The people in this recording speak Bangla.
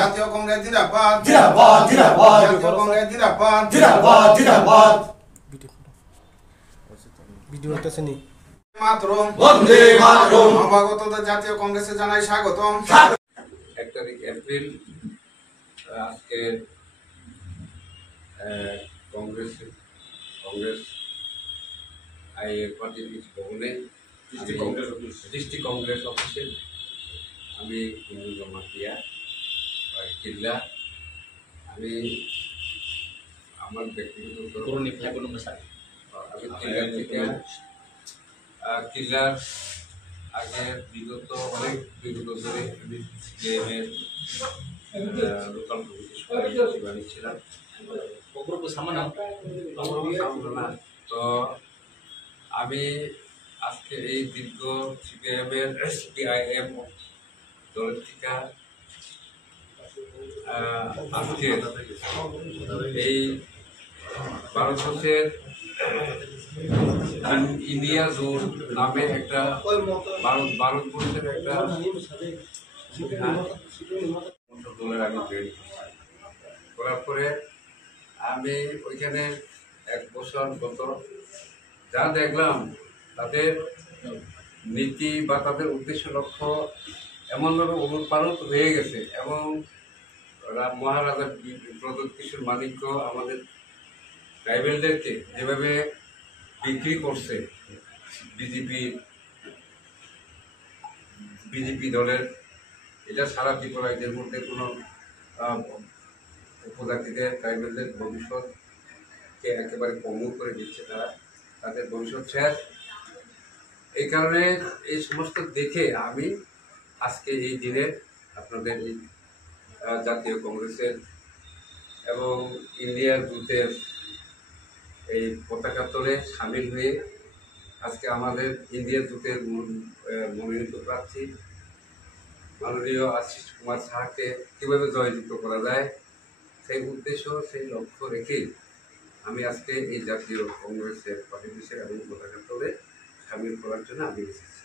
জাতীয় কংগ্রেস জিন্দাবাদ জাতীয় কংগ্রেস জিন্দাবাদ ভিডিও হইতেছে নি মাতরম বন্দে মাতরম নবাগতদের জাতীয় কংগ্রেসে জানাই স্বাগতম। 1 তারিখ এপ্রিল আজকে কংগ্রেস পার্টি ভবনে ডিস্ট্রিক্ট কংগ্রেস অফিসে আমি মাতিয়া কিল্লা আমি আমার ব্যক্তিগত আমি কিল্লা থেকে কিল্লার আগে অনেক বিগত ধরে সিপিএমের লোকাল কমিটি ছিলাম। তো আমি আজকে এই দীর্ঘ সিপিআইএম দলের থেকে আজকে এই ভারতবর্ষের ইন্ডিয়া জোন নামে একটা ভারতবর্ষের একটা দলের আমি জয়েন করার পরে আমি ওইখানে 1 বছর গত যা দেখলাম তাদের নীতি বা তাদের উদ্দেশ্য লক্ষ্য এমনভাবে অনুপ্রাণিত হয়ে গেছে এবং মহারাজা প্রদত্ত কিশোর মানিক্য আমাদের ট্রাইবেলদেরকে যেভাবে বিক্রি করছে বিজেপি দলের, এটা সারা ত্রিপুরা এদের মধ্যে কোনো উপজাতিদের ট্রাইবেলদের ভবিষ্যৎকে একেবারে কমু করে দিচ্ছে, তাদের ভবিষ্যৎ শেষ। এই কারণে এই সমস্ত দেখে আমি আজকে এই দিনে আপনাদের এই জাতীয় কংগ্রেসের এবং ইন্ডিয়ার দূতের এই পতাকা তলে সামিল হয়ে আজকে আমাদের ইন্ডিয়ার দূতের মনোনীত প্রার্থী মাননীয় আশিস কুমার সাহাকে কীভাবে জয়যুক্ত করা যায় সেই উদ্দেশ্য সেই লক্ষ্য রেখেই আমি আজকে এই জাতীয় কংগ্রেসের পার্টি এবং পতাকা তলে সামিল করার জন্য আমি এসেছি।